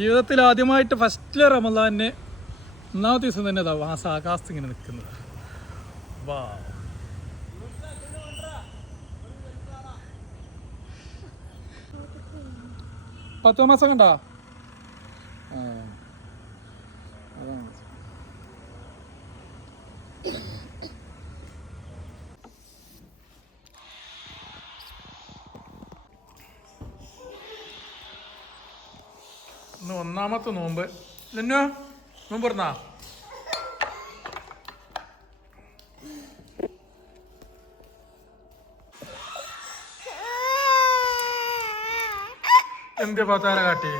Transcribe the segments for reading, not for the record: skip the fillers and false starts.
ജീവിതത്തിൽ ആദ്യമായിട്ട് ഫസ്റ്റിലെ റമദാനിന് ഒന്നാമത്തെ ദിവസം തന്നെ അതാ ആകാശത്ത് ഇങ്ങനെ നിൽക്കുന്നത്. വാ 10 മാസം കണ്ടാ അതാണ്. ഇന്ന് ഒന്നാമത്തെ നോമ്പ്. ലെന്നു നോമ്പ് പറഞ്ഞാ എന്ത് പാത്താര കാട്ടി?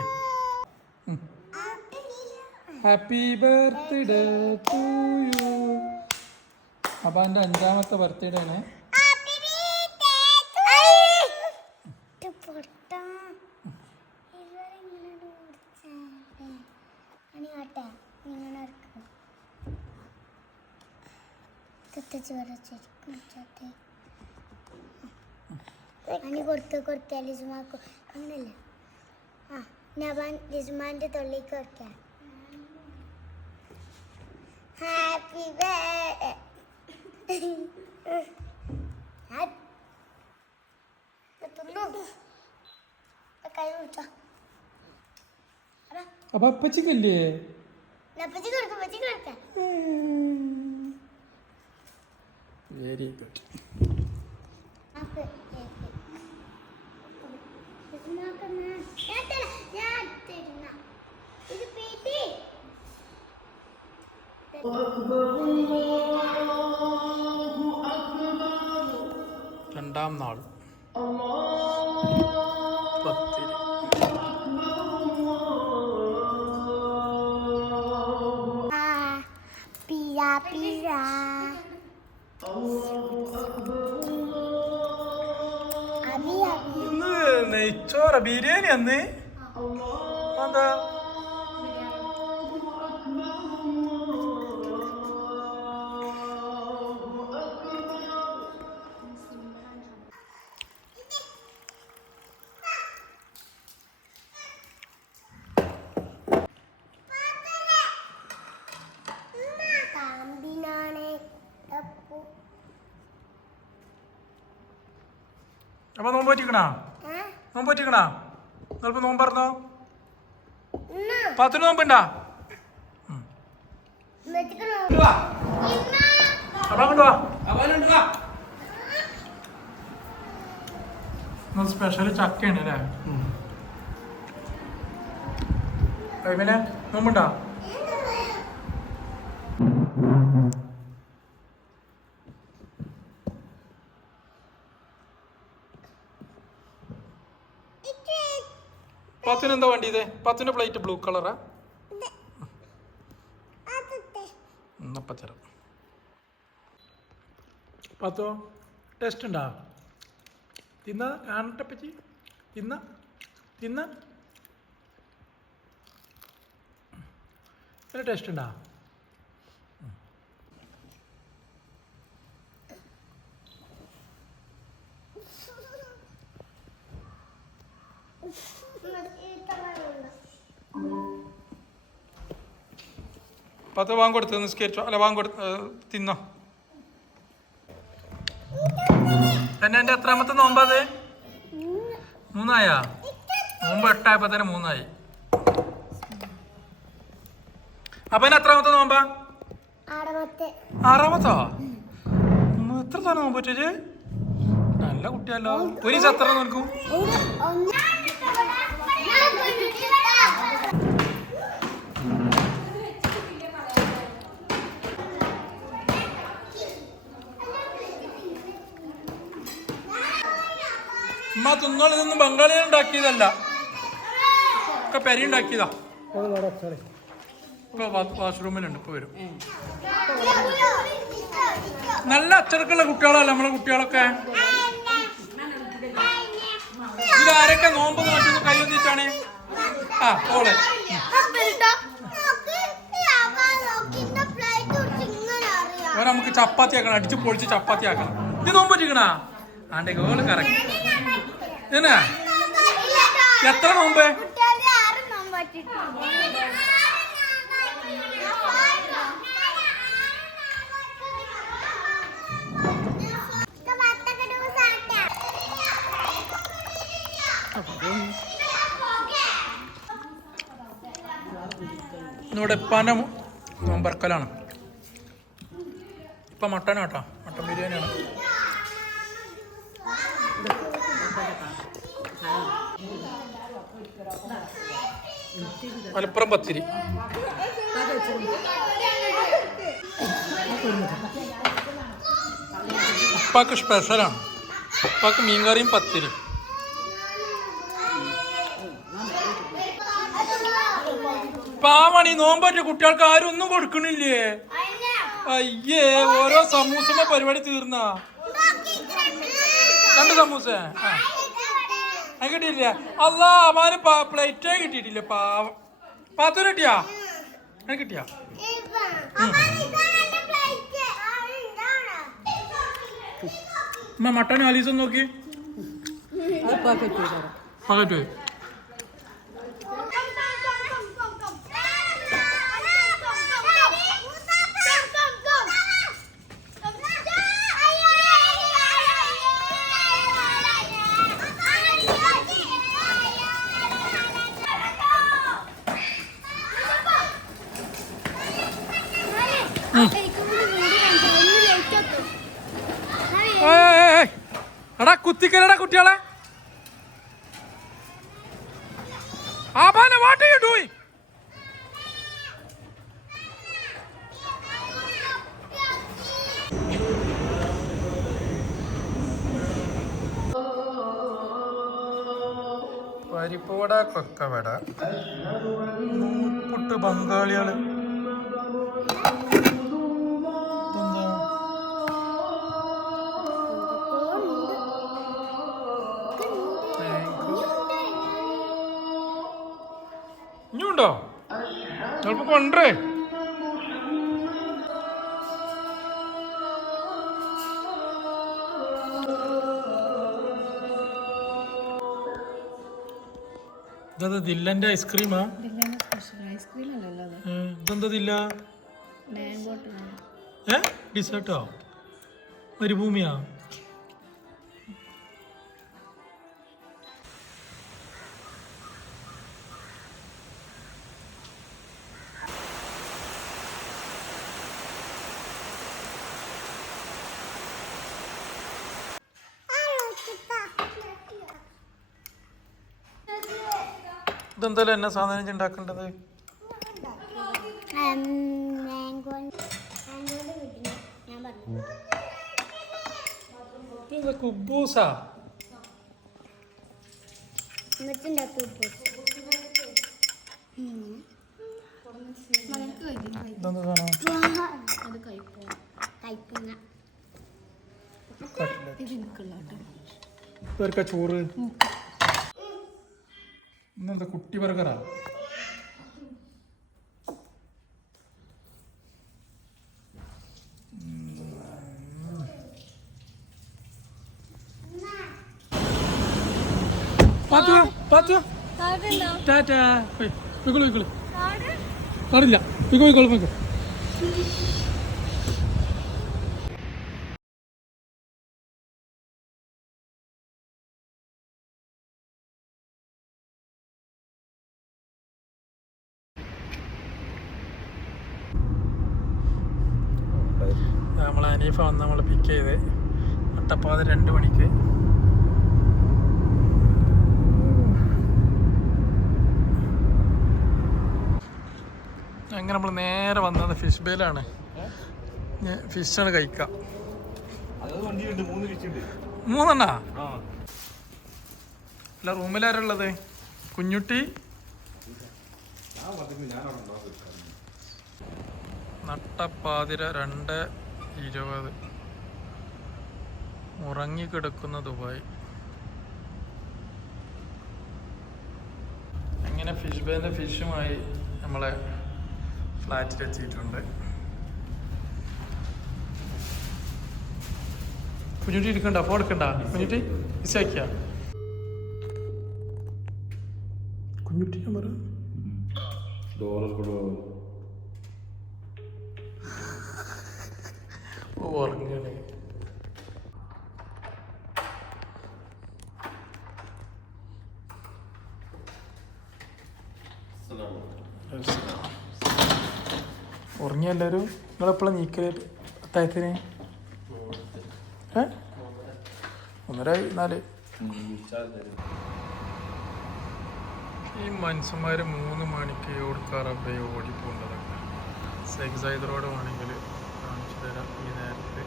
Happy birthday to you. അപ്പൊ എൻ്റെ 5ാമത്തെ ബർത്ത്ഡേ ആണ്. കൊടുത്ത ലിസ്മാക്ക് അങ്ങനല്ല. ഞാൻ ലിസ്മാന്റെ തൊള്ളിക്ക് വെക്കാം. ഹാപ്പി കൈ വിളിച്ചോ. അപ്പൊ അപ്പച്ചിക്കല്ലേ? Very good. രണ്ടാം നാൾ ഇന്ന് നെയ്ച്ചോറ ബിരിയാണി അന്ന് എന്താ അപ്പൊ നോമ്പ് പറ്റിക്കണാ? നോമ്പ് പറ്റിക്കണാ? നിങ്ങളിപ്പോ നോമ്പ് പറഞ്ഞോ? 10 നോമ്പുണ്ടാ? അപ്പൊ അങ്ങോട്ട് വാ. സ്പെഷ്യൽ ചക്കയാണ് അല്ലേ? കൈമേലെ നോമ്പുണ്ടാ? പത്തിന് എന്താ വേണ്ടി? ഇത് 10 പ്ലേറ്റ് ബ്ലൂ കളറാ? പച്ചരം 10 ടേസ്റ്റ് ഉണ്ടാ? തിന്ന കാണട്ടെ പറ്റി. തിന്ന ടേസ്റ്റ് ഉണ്ടാ? പത്ത് വാങ്ങിക്കൊടുത്ത് നിസ്കരിച്ചോ? അല്ല വാങ്ങിക്കൊടുത്ത് തിന്നോ. എന്നെ എൻ്റെ എത്രാമത്തെ നോമ്പത്? 3ആയാ? നോമ്പ് 8ആയപ്പോ തന്നെ 3ആയി. അപ്പൊ എന്നെ എത്രാമത്തെ നോമ്പാ? 6ആമത്തോ? എത്ര തവണ നോമ്പ് പറ്റേ? നല്ല കുട്ടിയല്ലോ. ഒരു ദിവസം എത്ര നോക്കും? ഉമ്മ തിന്നോളി. ഇതൊന്നും ബംഗാളികൾ ഉണ്ടാക്കിയതല്ല, ഒക്കെ പെരി ഉണ്ടാക്കിയതാ. ഇപ്പൊ വാഷ്റൂമിലുണ്ട്, ഇപ്പൊ വരും. നല്ല അച്ചടക്കമുള്ള കുട്ടികളല്ല നമ്മളെ കുട്ടികളൊക്കെ. ഇതാരൊക്കെ നോമ്പ് നോറ്റുന്ന കൈ വന്നിട്ടാണ്? ഓളെ നമുക്ക് ചപ്പാത്തി ആക്കണം, അടിച്ച് പൊളിച്ച് ചപ്പാത്തി ആക്കണം. ഇത് നോമ്പ് പറ്റിക്കണാ? ആണ്ടെ ഗോള് കറക്റ്റ്. എന്നാ എത്ര നോമ്പ്? ഇവിടെ ഇപ്പാൻ്റെ നോമ്പറക്കലാണ്. ഇപ്പം മട്ടനാട്ടോ, മട്ടൻ ബിരിയാണിയാണ്. മലപ്പുറം പത്തിരി. ഉപ്പാക്ക് സ്പെഷ്യലാണ്. ഉപ്പാക്ക് മീൻകറിയും പത്തിരി. പാവണി നോമ്പറ്റ കുട്ടികൾക്ക് ആരും ഒന്നും കൊടുക്കണില്ലേ? അയ്യേ, ഓരോ സമൂസമ്മ പരിപാടി തീർന്ന 2 സമൂസ കിട്ടിയില്ല. അല്ലാ അമാന് പ്ലേറ്റേ കിട്ടിയിട്ടില്ല. പാവം. പാത്രം കിട്ടിയാ? കിട്ടിയാ? മട്ടൻ ആലീസം നോക്കി പകറ്റ്. എടാ കുത്തിക്കലടാ കുട്ടികളെ. What you doing? പരിപ്പുവട, കൊക്കവട, നൂൽപുട്ട് ബംഗാളികള്. ഇനിയുണ്ടോ? ചിലപ്പോ കൊണ്ടേ. ഇതെന്താ ദില്ലന്റെ ഐസ്ക്രീമാ? ഇതെന്താ ദില്ല? ഡിസേർട്ടോ? മരുഭൂമിയാ? ഇതെന്തായാലും എന്നാ സാധനം ഉണ്ടാക്കേണ്ടത്? കുബൂസാ? ചോറ് ഇന്നെന്താ കുട്ടി ബർഗറാ? പാടില്ല. പോയിക്കോളൂ. നമ്മളെ അനീഫ വന്ന് നമ്മൾ പിക്ക് ചെയ്ത് അട്ടപ്പാത 2 മണിക്ക്. അങ്ങനെ നമ്മൾ നേരെ വന്നത് ഫിഷ് ബേയിലാണ്. ഫിഷാണ് കഴിക്കുക. 3 അല്ല, റൂമിലാരുള്ളത്? കുഞ്ഞുട്ടി, നട്ടപ്പാതിര 2:20 ഉറങ്ങിക്കിടക്കുന്ന ദുബായ്. അങ്ങനെ ഫിഷ് ബേന്റെ ഫിഷുമായി നമ്മളെ ഫ്ലാറ്റിലെത്തിയിട്ടുണ്ട്. കുഞ്ഞുട്ടി എടുക്കണ്ട, ഫോൺ എടുക്കണ്ട. കുഞ്ഞുട്ടി മിസ്സാക്കിയ കുഞ്ഞുട്ടി നമ്പർ ഉറങ്ങണേ. ഉറങ്ങിയ എല്ലാവരും നിങ്ങളെപ്പോഴാണ് നീക്കല് അത്തായത്തിന്? 1:04. ഈ മനുഷ്യന്മാർ 3 മണിക്ക് ഓടിക്കാറബ്ബേ ഓടിപ്പോണ്ടതൊക്കെ. സെക്സൈഡ് റോഡ് വേണമെങ്കിൽ കാണിച്ചു തരാം. ഈ നേരത്തെ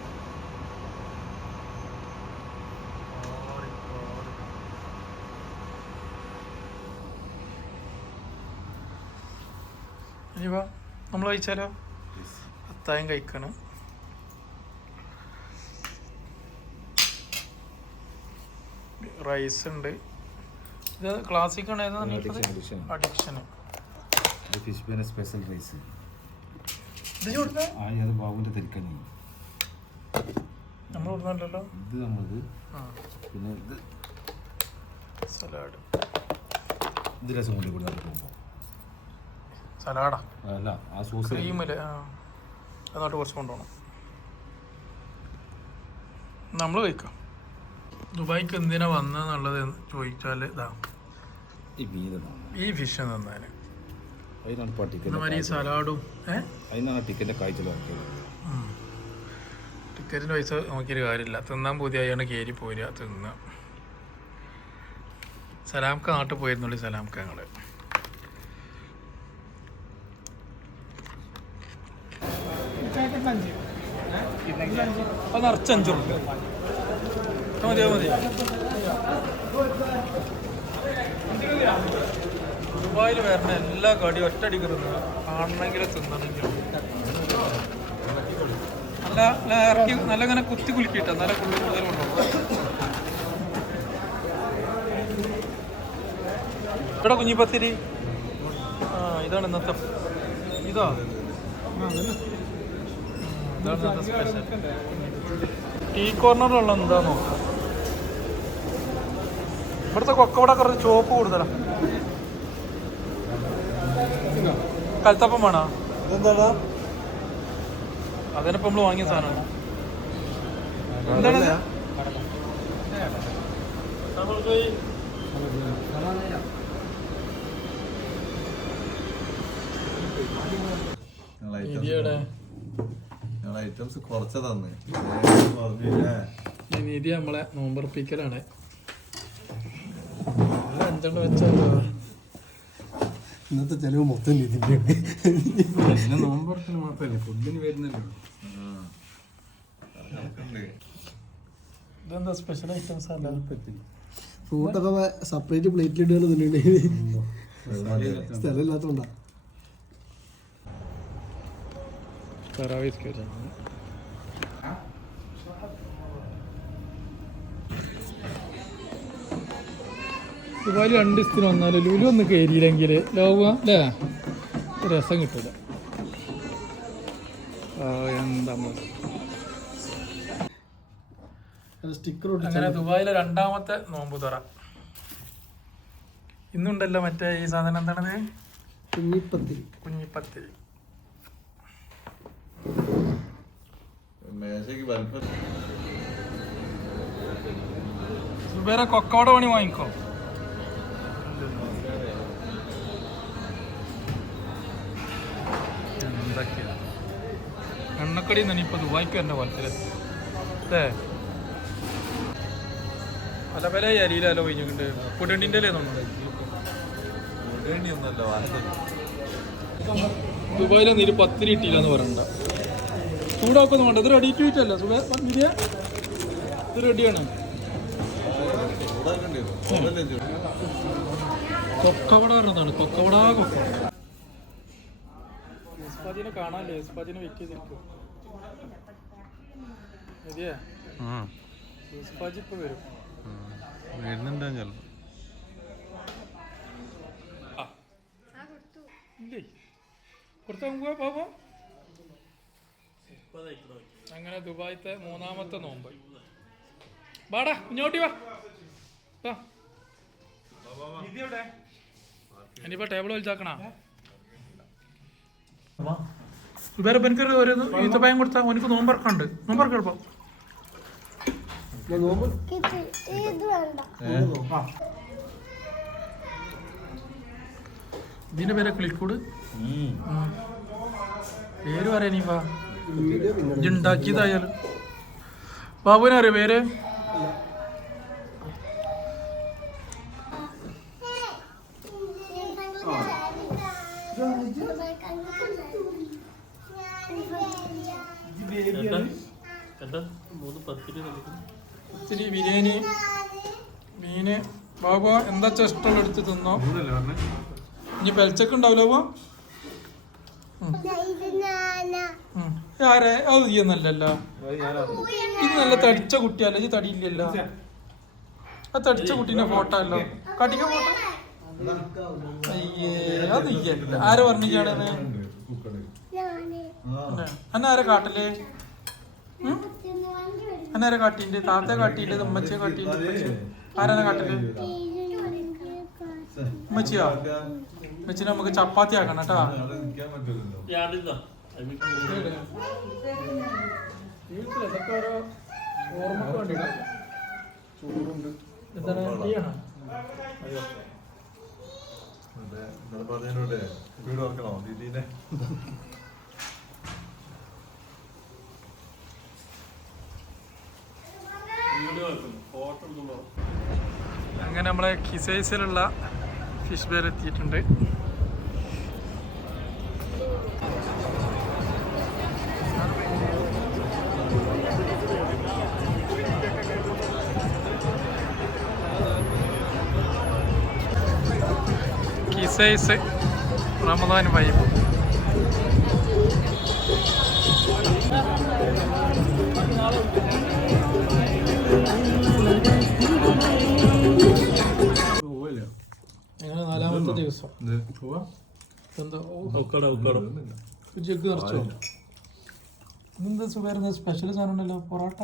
ഇനിവാ നമ്മൾ കഴിച്ചാലോ? അത്തായം കഴിക്കണം. റൈസ് ഉണ്ട്. ഇത് ക്ലാസിക് ആണ്. അഡിക്ഷന് ഫിഷ് ബിരിയാണി സ്പെഷ്യൽ റൈസ്. ഇത് ബാബുവിന്റെ തിരിക്കണി നമ്മൾ കൊടുക്കണ്ടല്ലോ. ഇത് നമ്മളത്. പിന്നെ ഇത് സലാഡ്. ഇത് രസം കൂടി കൊടുത്താൽ പോകുമ്പോൾ സലാഡാ അല്ല ആ സോസ് ക്രീമില്. അതിനോട്ട് കുറച്ച് കൊണ്ടുപോകണം. നമ്മൾ കഴിക്കാം. ദുബായിക്ക് എന്തിനാ വന്നതെന്നുള്ളത് ചോദിച്ചാൽ ഇതാ ഈ ഫിഷ് തന്നാൻ. ഈ സലാഡും അതിനാണ് ടിക്കറ്റിന്റെ കാഴ്ച. ടിക്കറ്റിൻ്റെ പൈസ നോക്കിയൊരു കാര്യമില്ല. തിന്നാൻ പുതിയാണ് കയറി പോരുക തിന്നുക. സലാംക്ക നാട്ടിൽ പോയിരുന്നുള്ളൂ. സലാംക്ക ഞങ്ങൾ അത് നിറച്ച് 5 റുപ്യ മതിയോ? മതി. ദുബായിൽ വരുന്ന എല്ലാ കടിയും ഒറ്റയടിക്ക് തിന്നുക. കാണണമെങ്കിലും തിന്നണമെങ്കിലും നല്ല ഇറക്കി നല്ല ഇങ്ങനെ കുത്തി കുലുക്കിയിട്ട നല്ല കൂടുതൽ കൊണ്ടുപോകും. ഇവിടെ കുഞ്ഞിപ്പത്തിരി. ഇതാണ് ഇന്നത്തെ ഇതാണ് ഇന്നത്തെ സ്പെഷ്യൽ. ടീ കോർണറിലുള്ള എന്താ നോക്കാം. ഇവിടുത്തെ കൊക്കവട കുറച്ച് ചുവപ്പ് കൂടുതലാ. കൽത്തപ്പം വേണോ? അതിനിപ്പോൾ നമ്മൾ വാങ്ങിയ സാധനമാണ്. എന്താണ് ഐറ്റംസ് കുറച്ച് തന്ന് നിധി നമ്മളെ നോമ്പർപ്പിക്കലാണ്. 5 വെച്ചാലോ ഇന്നത്തെ ചെലവ് മൊത്തം ഇതിന്റെ നോമ്പറത്തിന് മാത്രമല്ല ഫുഡിന് വരുന്നല്ലോ. ഇതെന്താ സ്പെഷ്യൽ ഐറ്റംസ് അല്ല? ഫ്രൂട്ടൊക്കെ സെപ്പറേറ്റ് പ്ലേറ്റിലിടുകയാണ് തിന്നിട്ടുണ്ടെങ്കിൽ സ്ഥലം ഇല്ലാത്തോണ്ടാ. ദുബായിൽ 2 ദിവസത്തിന് വന്നാലും ലുലു ഒന്ന് കയറിയില്ലെങ്കിൽ ലോകം അല്ലേ രസം കിട്ടില്ല. എന്താ സ്റ്റിക്കർ അങ്ങനെ ദുബായിലെ 2ാമത്തെ നോമ്പ് തുറ ഇന്നുണ്ടല്ലോ. മറ്റേ ഈ സാധനം എന്താണത്? കുഞ്ഞിപ്പത്തിരി. കുഞ്ഞിപ്പത്തിരി. വേറെ കൊക്കവട പണി വാങ്ങിക്കോ. എന്തൊക്കെയാ എണ്ണക്കടി തന്നെ ഇപ്പൊ ദുബായിക്ക് വരേണ്ട പോലത്തെ അല്ലേ? പല പല അരിയിലല്ലോ കഴിഞ്ഞിട്ടുണ്ട്. പൊടിയണ്ടിൻ്റെ അല്ലേ നമ്മൾ ദുബായിലെ നീര് 10 ഇട്ടില്ലെന്ന് പറയണ്ട. ചൂടാക്കൊന്നും വേണ്ട. ഇത് റെഡി ടു ഈറ്റ് അല്ല സുബിയ. ഇത് റെഡിയാണ്. കൊക്കവട പറഞ്ഞതാണ്. കൊക്കവട യസ്പാജിനെ കാണാല്ലേ? യസ്പാജിനെ വെയിറ്റ് ചെയ്തിരിക്കും. മതിയേ? യസ്പാജി ഇപ്പൊ വരും. അങ്ങനെ ദുബായിത്തെ 3ാമത്തെ നോമ്പ്. വാടാ ഇങ്ങോട്ടി വാ. ഇനിയിപ്പോ ടേബിൾ വലിച്ചാക്കണ. വേറെ എനിക്കൊരു ഒരു ഈത്തപ്പയം കൊടുത്താൽ എനിക്ക് നോമ്പറക്കുണ്ട് നോമ്പറക്ക് എളുപ്പം ഇത് വേണ്ട. ഇതിന്റെ പേരെ ക്ലിക്കൂട് പേര് പറയാ നീ വാ ഉണ്ടാക്കിയതായാലും ബാബുവിനെ അറിയോ പേര് ഇത്തിരി ബിരിയാണി മീന് ബാബു എന്താ ഇഷ്ടമുള്ള എടുത്ത് തിന്നോ ഇനി പെലച്ചക്ക് ഉണ്ടാവില്ല ബാബു ഇത് ഞാനാ. ആരെ അത് ചെയ്യുന്നല്ലോ ഇത് നല്ല തടിച്ച കുട്ടിയല്ല ഇത് തടിയില്ലല്ലോ ആ തടിച്ച കുട്ടീന്റെ ഫോട്ടോ അല്ലോ കാട്ടിക്ക ഫോട്ടോ അയ്യേ അത് ഇയ്യല്ല ആരെ പറഞ്ഞാണെന്ന് ഞാന്. അന്നാരെ കാട്ടല് അന്നാരെ കാട്ടിന്റെ താത്ത കാട്ടിന്റെ ഉമ്മച്ചിയെ കാട്ടിന്റെ ആരാനെ കാട്ടല് ഉമ്മച്ചിയാ ഉമ്മച്ചിനെ നമുക്ക് ചപ്പാത്തി ആക്കണം കേട്ടാ ഇതൊക്കെ ഓരോ ഓർമ്മക്ക് വേണ്ടിട്ടാ ചോറുണ്ട് എന്താണ് ടീയാണോ അങ്ങനെ നമ്മളെ കിസൈസിലുള്ള ഫിഷ് ബേർ എത്തിയിട്ടുണ്ട് കിസൈസ് റമദാൻ വൈബ് അങ്ങനെ നാലാമത്തെ ദിവസം എന്താ ജഗ് നിറച്ചോ ഇന്നെന്താ സുഖമായിരുന്ന സ്പെഷ്യൽ സാധനം ഉണ്ടല്ലോ പൊറോട്ട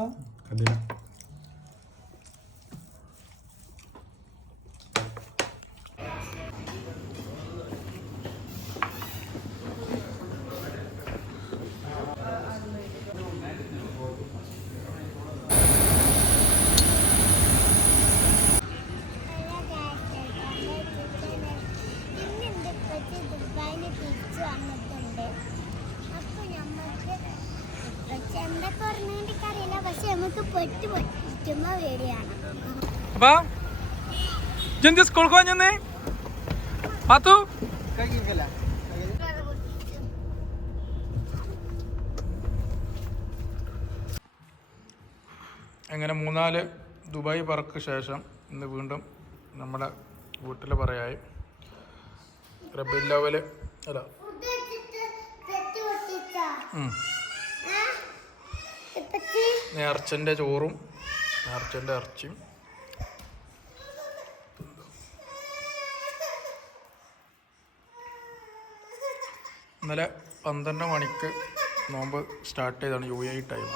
അപ്പാ ജന്തി സ്കൂൾക്ക് വന്നേ പാത്തു അങ്ങനെ 3-4 ദുബായ് പറക്ക് ശേഷം ഇന്ന് വീണ്ടും നമ്മുടെ വീട്ടിൽ പറയായി റബീഉൽ അവ്വൽ അല്ല നേർച്ചൻ്റെ ചോറും നേർച്ചൻ്റെ ഇറച്ചിയും ഇന്നലെ 12 മണിക്ക് നോമ്പ് സ്റ്റാർട്ട് ചെയ്താണ് UAE ടൈം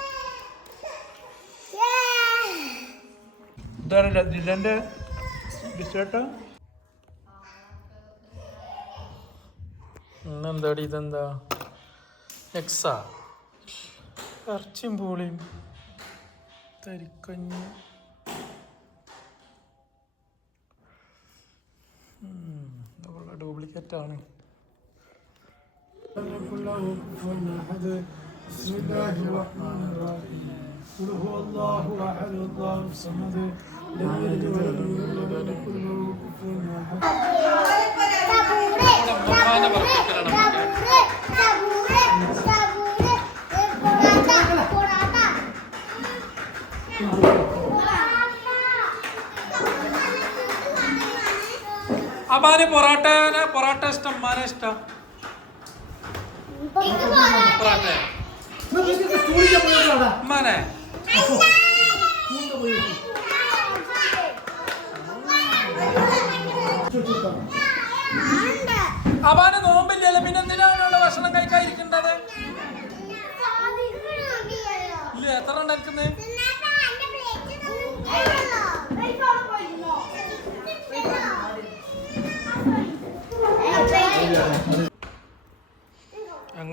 ഇതാണ് ജില്ലൻ്റെ ഡിഷേർട്ട് ഇന്നെന്താടി ഇതെന്താ എക്സാ ഇറച്ചിയും പൂളിയും തരിക്കഞ്ഞ് ഡ്യൂപ്ലിക്കേറ്റ് ആണ് അപ്പാന് പൊറോട്ട ഇഷ്ടം മാനെ ഇഷ്ടം പൊറോട്ട മാനെ അപ്പാന് നോമ്പില്ലല്ലോ പിന്നെ എന്തിനാണ് ഇവിടെ ഭക്ഷണം കഴിക്കാതിരിക്കേണ്ടത് ഇല്ല എത്ര ഉണ്ടാക്കുന്നത്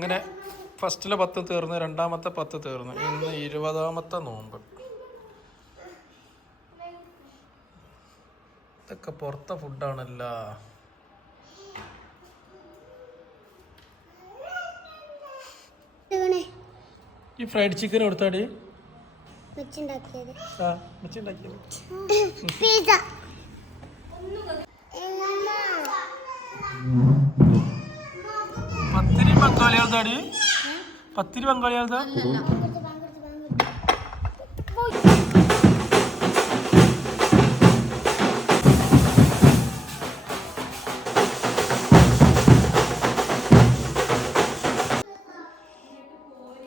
അങ്ങനെ ഫസ്റ്റിലെ 10 തീർന്ന്, രണ്ടാമത്തെ 10 തീർന്ന്. ഇന്ന് 20ാമത്തെ നോമ്പ്. ഇതൊക്കെ പുറത്തെ ഫുഡാണല്ലോ. ഈ ഫ്രൈഡ് ചിക്കൻ കൊടുത്താടി വെച്ചുണ്ടാക്കിയത് ആ വെച്ചുണ്ടാക്കിയത് പിസ്സ. പത്തിരി ബംഗാളിയാൾതാടി, പത്തിരി ബംഗാളിയാൾതാ.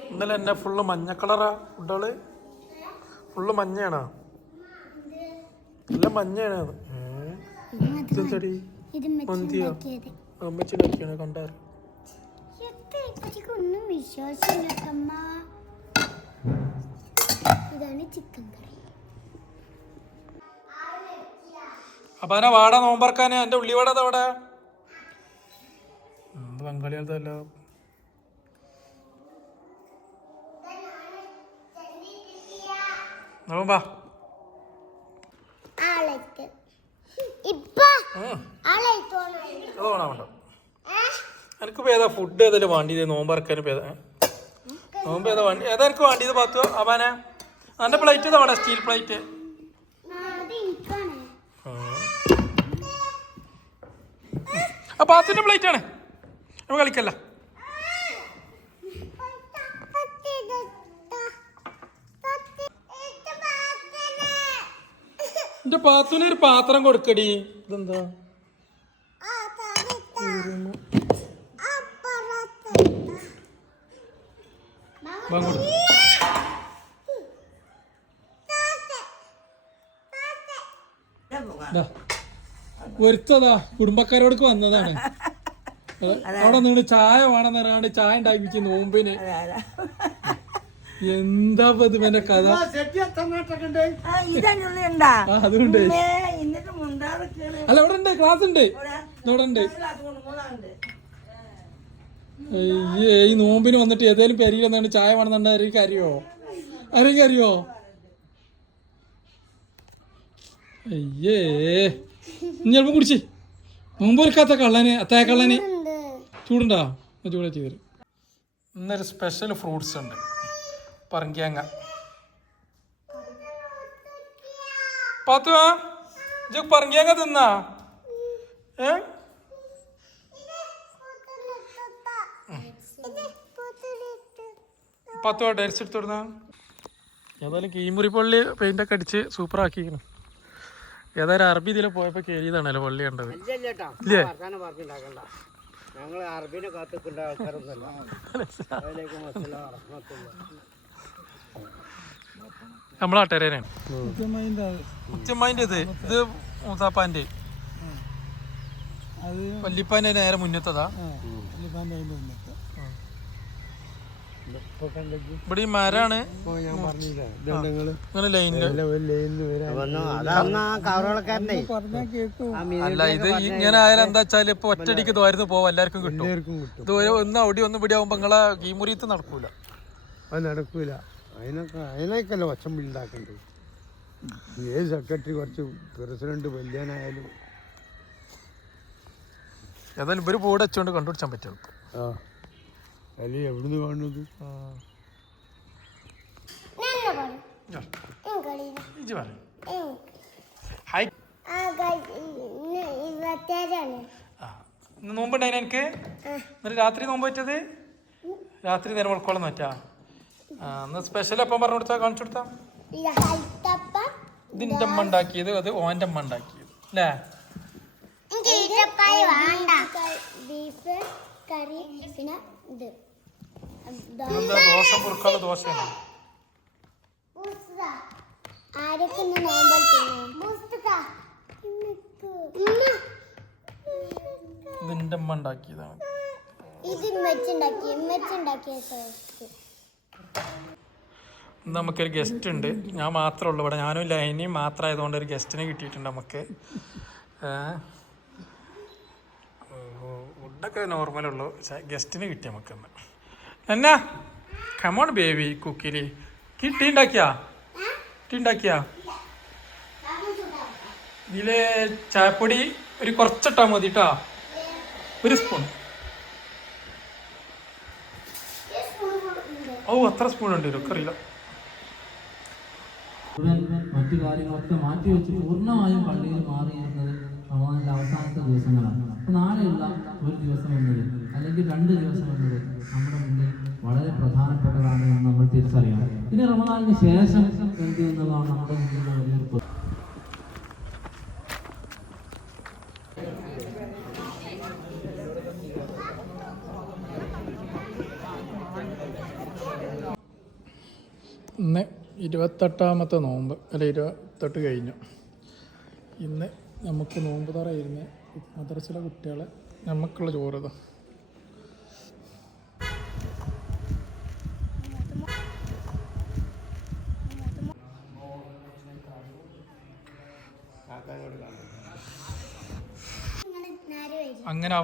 ഇന്നലെ എന്നെ ഫുള്ള് മഞ്ഞ കളറാ ഫുഡുകള്, ഫുള്ള് മഞ്ഞയാണോ? നല്ല മഞ്ഞയാണ്. ഇതെന്താടി മന്തിയോ? അമ്മച്ചിണ്ടാക്കിയാണ് കണ്ടാറ്. ഒന്നും വിശ്വാസമില്ല. ഇതാണ് ചിക്കൻ കറി. അപ്പൊ വാട നോമ്പറക്കാന് എന്റെ ഉള്ളിവാട അതവിടെ ബംഗാളികളതല്ലോ. നോമ്പാ എനിക്കിപ്പോ ഏതാ ഫുഡ് ഏതായാലും വേണ്ടിയത് നോമ്പറക്കാനും നോമ്പ് ഏതാ വേണ്ടി ഏതാ എനിക്ക് വേണ്ടിയത് പാത്തു അപ്പാനെ? എന്റെ പ്ലേറ്റ് ഇതാ വേണ്ട, സ്റ്റീൽ പ്ലേറ്റ്. ആ പാത്തിന്റെ പ്ലേറ്റ് ആണ്, നമ്മൾ കളിക്കല്ല. എന്റെ പാത്തുവിന് ഒരു പാത്രം കൊടുക്കടി. ഇതെന്താ ഒരുത്തതാ കുടുംബക്കാരോടൊക്കെ വന്നതാണ്. അവിടെ നിന്ന് ചായ വേണമെന്ന് പറയാണ്ട് ചായ ഉണ്ടാക്കിച്ച് നോമ്പിന്. എന്താ ഇവന്റെ കഥ? അതുകൊണ്ട് അല്ല ഇവിടെ ഉണ്ട്, ക്ലാസ് ഉണ്ട് ഇവിടെ ഉണ്ട്. ഈ നോമ്പിന് വന്നിട്ട് ഏതെങ്കിലും പെരിയിൽ വന്നാണ്ട് ചായ വേണമെന്നുണ്ട് ആരെങ്കിലും അറിയോ? ആരെങ്കിലും അറിയോ? അയ്യേ ചിലപ്പോ കുടിച്ച് നോമ്പ് ഒരുക്കാത്ത കള്ളന് അത്തായ കള്ളന് ചൂടുണ്ടാ ചൂടേറ്റി വരും. ഇന്നൊരു സ്പെഷ്യൽ ഫ്രൂട്ട്സ് ഉണ്ട്, പറങ്കിയങ്ങ. പാത്തുവാ ഇജ്ജ് പറങ്കിയങ്ങ തിന്നാ? പത്തുവാ ഡയറക്റ്റ് എടുത്തോടുന്ന. ഏതായാലും കീമുറി പള്ളി പെയിൻ്റൊക്കെ അടിച്ച് സൂപ്പറാക്കിയിരുന്നു. ഏതായാലും അറബി ഇതിൽ പോയപ്പോൾ കയറിയതാണല്ലോ പള്ളി കണ്ടത് ഇല്ലേ? നമ്മളാട്ടേരാണ് ഉച്ചമ്മേൻ്റെ ഇത് മൂത്താപ്പാൻ്റെ വല്ലിപ്പാൻ്റെ നേരെ മുന്നത്തതാ. ഇവിടെ ഈ മരാണ് ഇങ്ങനെ ലൈനില്. അല്ല ഇത് ഇങ്ങനെ ആയാലും എന്താ വെച്ചാല് ഇപ്പൊ ഒറ്റടിക്ക് തോരുന്ന് പോവാ, എല്ലാവർക്കും കിട്ടും. ഇത് ഒന്ന് അവിടെ ഒന്ന് ഇവിടെ ആവുമ്പോ നിങ്ങളെ കീമുറിയത്ത് നടക്കൂല. അത് നടക്കൂല. അതിനൊക്കെയല്ല ഒച്ചം ഉണ്ടാക്കണ്ടേ. ഏത് സെക്രട്ടറി കുറച്ച് പ്രസിഡന്റ് വല്യാനായാലും ഏതായാലും ഇവര് ബോർഡ് വെച്ചുകൊണ്ട് കണ്ടുപിടിച്ചാൻ പറ്റും. അല്ലെ എവിടുന്ന് കാണുന്നത്? നോമ്പുണ്ടായിന് എനിക്ക്. എന്നിട്ട് രാത്രി നോമ്പ് പറ്റത് രാത്രി നേരം ഉൾക്കൊള്ളം പറ്റാ. എന്നാ സ്പെഷ്യൽ അപ്പം പറഞ്ഞു കൊടുത്താ കാണിച്ചു കൊടുത്താ. ഇതിന്റെ അമ്മ ഉണ്ടാക്കിയത്, അത് ഓൻ്റെ അമ്മ ഉണ്ടാക്കിയത് അല്ലേ? ദോശ പൊറുക്കുള്ള ദോശയാണ്. ഇതിന്റെ അമ്മ ഉണ്ടാക്കിയതാണ്. നമുക്കൊരു ഗസ്റ്റ് ഉണ്ട്. ഞാൻ മാത്രമേ ഉള്ളൂ ഇവിടെ, ഞാനും ലൈനിയും മാത്രമായതുകൊണ്ട് ഒരു ഗസ്റ്റിനെ കിട്ടിയിട്ടുണ്ട് നമുക്ക്. ഫുഡൊക്കെ നോർമലുള്ളൂ, പക്ഷേ ഗസ്റ്റിന് കിട്ടി നമുക്കൊന്ന്. എന്നാ കമോൺ ബേബി കുക്കിരി ടീ ഉണ്ടാക്കിയാ ഇതില് ചായപ്പൊടി ഒരു കുറച്ചിട്ടാ മതി കേട്ടാ, ഒരു സ്പൂൺ. ഓ അത്ര സ്പൂൺ ഉണ്ട് ഒക്കെ അറിയില്ല. മറ്റു കാര്യങ്ങളൊക്കെ മാറ്റി വെച്ച് പൂർണ്ണമായും പള്ളിയിൽ മാറിയിരുന്നത് റമദാനിലെ അവസാനത്തെ ദിവസങ്ങളാണ്. അപ്പോൾ നാളെയുള്ള ഒരു ദിവസം എന്നത് അല്ലെങ്കിൽ 2 ദിവസം എന്നത് നമ്മുടെ മുന്നിൽ വളരെ പ്രധാനപ്പെട്ടതാണ് എന്ന് നമ്മൾ തിരിച്ചറിയണം. ഇനി റമദാനിന് ശേഷം എന്ത് എന്നതാണ് നമ്മുടെ മുന്നിലുള്ള വലിയൊരു ഇന്ന് 28ാമത്തെ നോമ്പ്, അല്ല 28 കഴിഞ്ഞു. ഇന്ന് നമുക്ക് നോമ്പ് തുറയിരുന്ന മദ്രസയിലെ കുട്ടികളെ നമുക്കുള്ള ചോറ്. അങ്ങനെ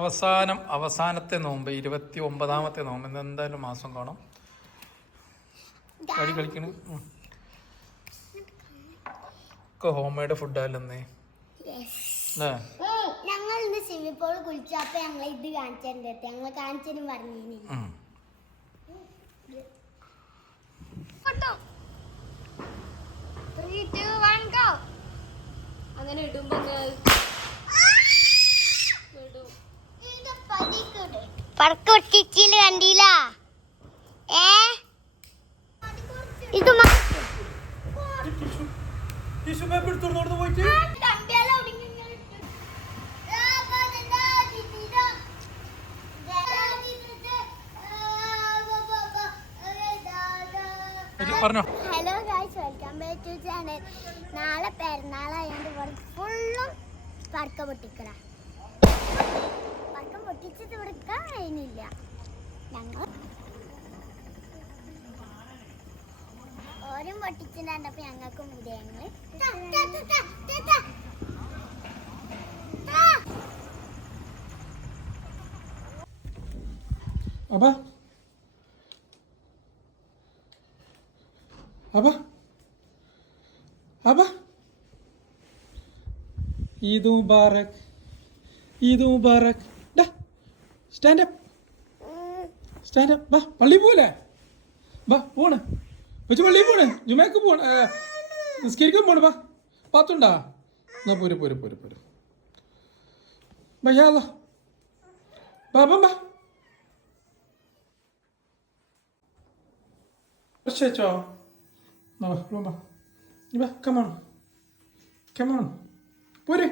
അവസാനത്തെ നോമ്പ് 29ാമത്തെ നോമ്പ്. ഇന്ന് എന്തായാലും മാസം കാണും. കളി കളിക്കണ ഒക്കെ ഹോം മെയ്ഡ് ഫുഡല്ലേ. ഞങ്ങൾ ഇന്ന് സ്വിമ്മിംഗ് പൂളിൽ കുളിച്ചു. അപ്പൊ ഞങ്ങൾ ഇത് കാണിച്ചു, ഞങ്ങൾ കാണിച്ചതിനും പറഞ്ഞു. അങ്ങനെ ഇടുമ്പോ പടക്കൊട്ടിച്ചില് കണ്ടില്ല. ഇത് hello guys, welcome back to channel. നാളെ പെരുന്നാളായതുകൊണ്ട് ഇവിടെ ഫുള്ളും പടക്കം പൊട്ടിക്കല. പടക്കം പൊട്ടിച്ചത് കൊടുക്കാൻ കഴിഞ്ഞില്ല. ഞങ്ങൾ ഓരും പൊട്ടിച്ചിട്ടുണ്ടപ്പോ ഞങ്ങൾക്കും ഞങ്ങൾ അബാ അബാ അബാ ഈദ് മുബാറക്, ഈദ് മുബാറക്. Stand up stand up. വാ പള്ളി പോലെ വാ, പോണ് പക്ഷെ പള്ളി പോണ്, ജുമേക്ക് പോണ്, നിസ്കരിക്കാൻ പോണ്. വാ പാത്തുണ്ടാ, എന്നാ പോര് പോര് പോര് പോര്. ഭയ്യാ ബാബാ ബാ ചേച്ചോ. കമോൺ കമോൺ പോരെ.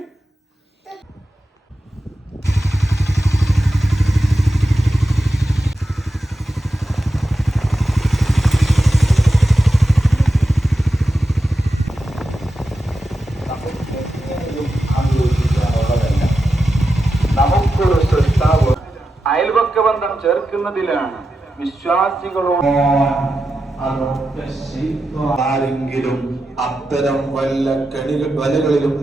നമുക്കൊരു സൃഷ്ടാവ് അയൽപക്ക ബന്ധം ചേർക്കുന്നതിലാണ് വിശ്വാസികളോട്. ആരെങ്കിലും അത്തരം വല്ല വലകളിലും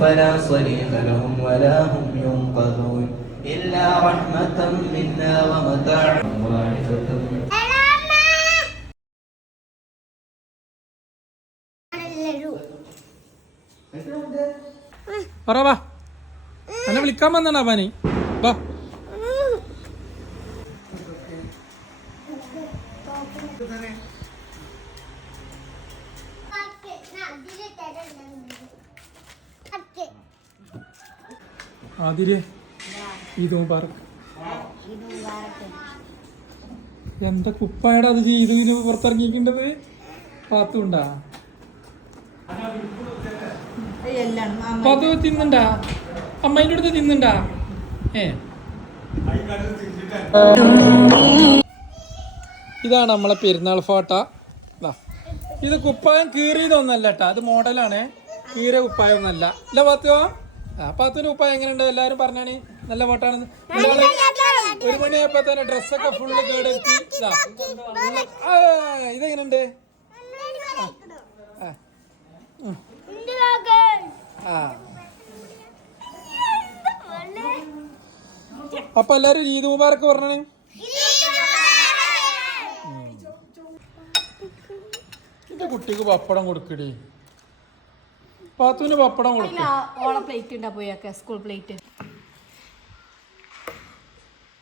فلا صريخ لهم ولا هم ينقذون إلا رحمة منا ومتاعا പറ വാ, എന്നെ വിളിക്കാൻ വന്നാ പനി. വാ ആതിരെ, ഈദ് മുബാറക്. എന്താ കുപ്പായടാ അത് ഈദിന് പുറത്തിറങ്ങിക്കേണ്ടത്? പാത്തുണ്ടാ പാത്തു തിന്നുണ്ടാ? അമ്മേൻ്റെ അടുത്ത് തിന്നുണ്ടാ? ഇതാണ് നമ്മളെ പെരുന്നാൾ ഫോട്ടോ. ഇത് കുപ്പായം കീറിയതൊന്നല്ല കേട്ടാ, അത് മോഡലാണ്. കീറിയ കുപ്പായം ഒന്നല്ല. ഇല്ല പാത്തുവോ? പാത്തുവിന്റെ കുപ്പായം എങ്ങനെയുണ്ട് എല്ലാവരും പറഞ്ഞാണ്. നല്ല ഫോട്ടാണെന്ന്. ഒരു മണിയായപ്പോ തന്നെ ഡ്രസ്സൊക്കെ ഫുള്ള് കേടെത്തി. ഇതെങ്ങനെയുണ്ട്? അപ്പൊ എല്ലാരും ഈദ് മുബാറക്ക് പറഞ്ഞേ. എന്റെ കുട്ടിക്ക് പപ്പടം കൊടുക്കടി. പാത്തുവിന് പപ്പടം കൊടുക്കും. സ്കൂൾ പ്ലേറ്റ്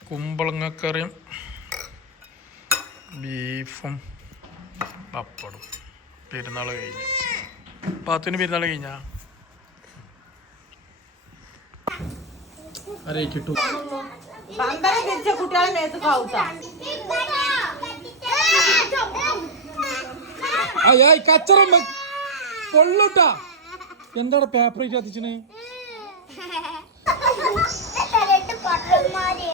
കുമ്പളങ്ങക്കറിയും ബീഫും പപ്പടും. പെരുന്നാൾ കഴിഞ്ഞു. പാത്തുവിന് പെരുന്നാൾ കഴിഞ്ഞാ അരേ കിട്ടു. കുട്ടികളെ മേത്ത് കാവൂട്ടാ. അയ്യായി കച്ചറം പൊള്ളുട്ടാ. എന്താണ് പേപ്പർ കത്തിച്ചേ?